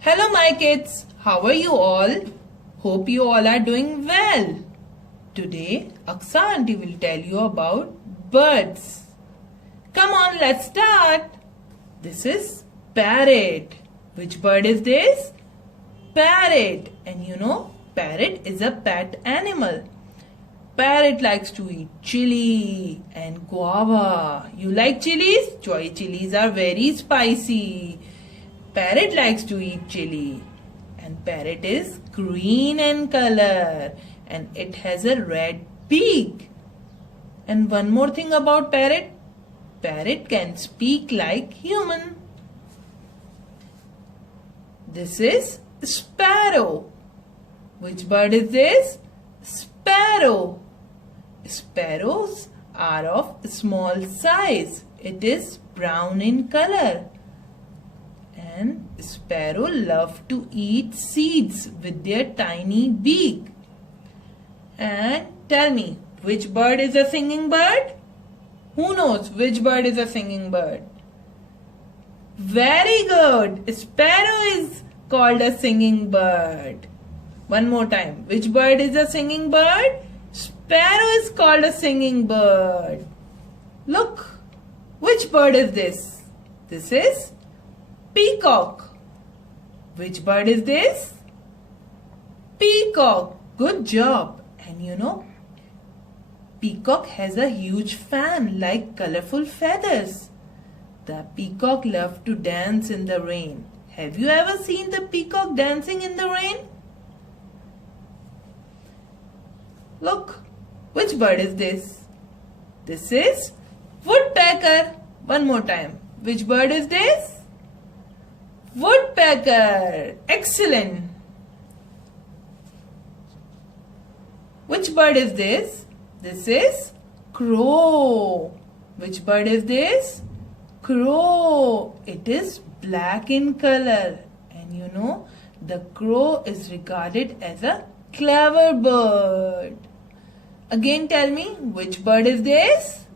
Hello my kids, how are you all? Hope you all are doing well. Today Aksa aunty will tell you about birds. Come on, let's start. This is parrot. Which bird is this? Parrot. And you know, parrot is a pet animal. Parrot likes to eat chili and guava. You like chilies? Choi chilies are very spicy. Parrot likes to eat chili. And parrot is green in color. And it has a red beak. And one more thing about parrot. Parrot can speak like human. This is sparrow. Which bird is this? Sparrow. Sparrows are of small size. It is brown in color. And sparrow love to eat seeds with their tiny beak. And tell me, which bird is a singing bird? Who knows which bird is a singing bird? Very good. Sparrow is called a singing bird. One more time. Which bird is a singing bird? Sparrow is called a singing bird. Look, which bird is this? This is peacock. Which bird is this? Peacock. Good job. And you know, peacock has a huge fan like colorful feathers. The peacock loves to dance in the rain. Have you ever seen the peacock dancing in the rain? Look, which bird is this? This is woodpecker. One more time. Which bird is this? Woodpecker. Excellent. Which bird is this? This is crow. Which bird is this? Crow. It is black in color. And you know, the crow is regarded as a clever bird. Again tell me, which bird is this?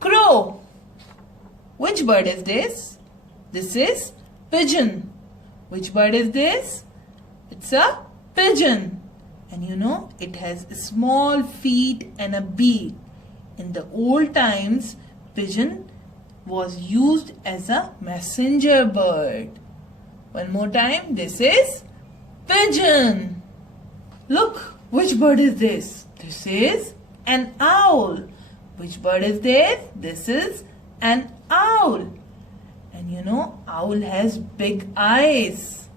Crow. Which bird is this? This is pigeon. Which bird is this? It's a pigeon. And you know, it has small feet and a beak. In the old times, pigeon was used as a messenger bird. One more time, this is pigeon. Look, which bird is this? This is an owl. Which bird is this? This is an owl. And you know, owl has big eyes.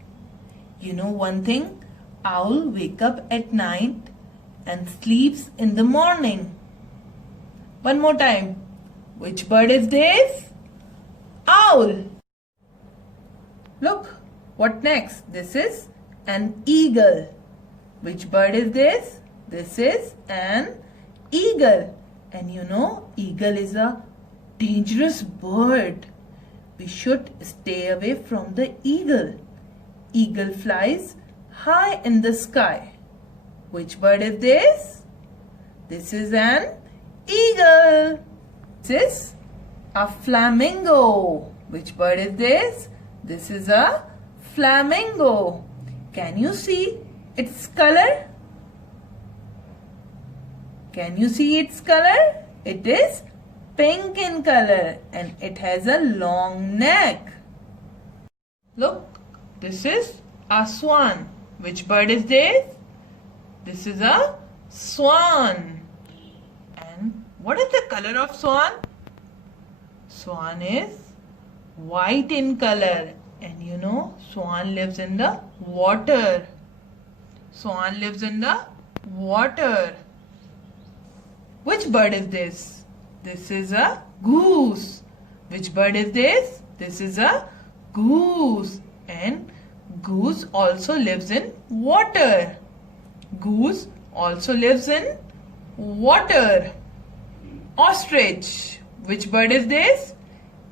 You know one thing? Owl wake up at night and sleeps in the morning. One more time. Which bird is this? Owl. Look, what next? This is an eagle. Which bird is this? This is an eagle. And you know, eagle is a dangerous bird. We should stay away from the eagle. Eagle flies high in the sky. Which bird is this? This is an eagle. This is a flamingo. Which bird is this? This is a flamingo. Can you see its color? Can you see its color? It is pink in color and it has a long neck. Look, this is a swan. Which bird is this? This is a swan. And what is the color of swan? Swan is white in color. And you know, swan lives in the water. Swan lives in the water. Which bird is this? This is a goose. Which bird is this? This is a goose. And goose also lives in water. Goose also lives in water. Ostrich. Which bird is this?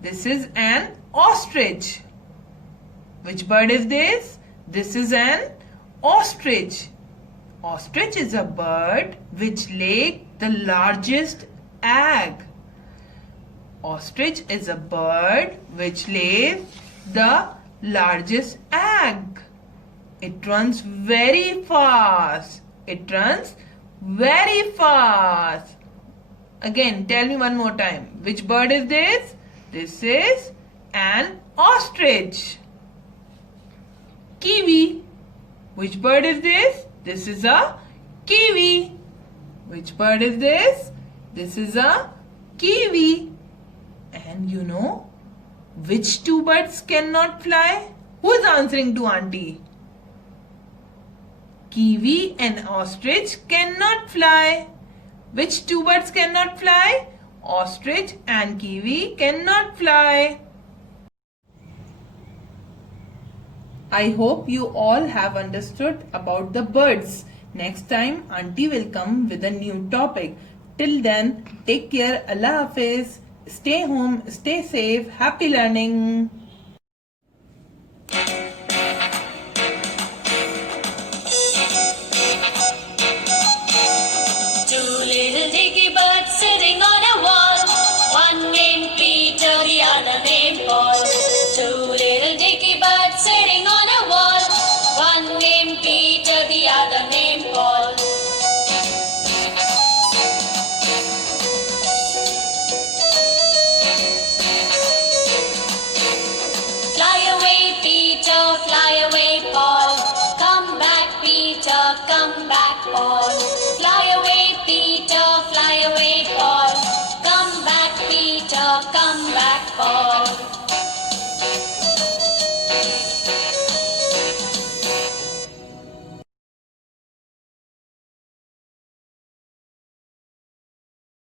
This is an ostrich. Which bird is this? This is an ostrich. Ostrich is a bird which lays the largest egg. Ostrich is a bird which lays the largest egg. It runs very fast. It runs very fast. Again, tell me one more time. Which bird is this? This is an ostrich. Kiwi. Which bird is this? This is a kiwi. Which bird is this? This is a kiwi. And you know which two birds cannot fly? Who is answering to auntie? Kiwi and ostrich cannot fly. Which two birds cannot fly? Ostrich and kiwi cannot fly. I hope you all have understood about the birds. Next time, auntie will come with a new topic. Till then, take care. Allah Hafiz. Stay home, stay safe. Happy learning.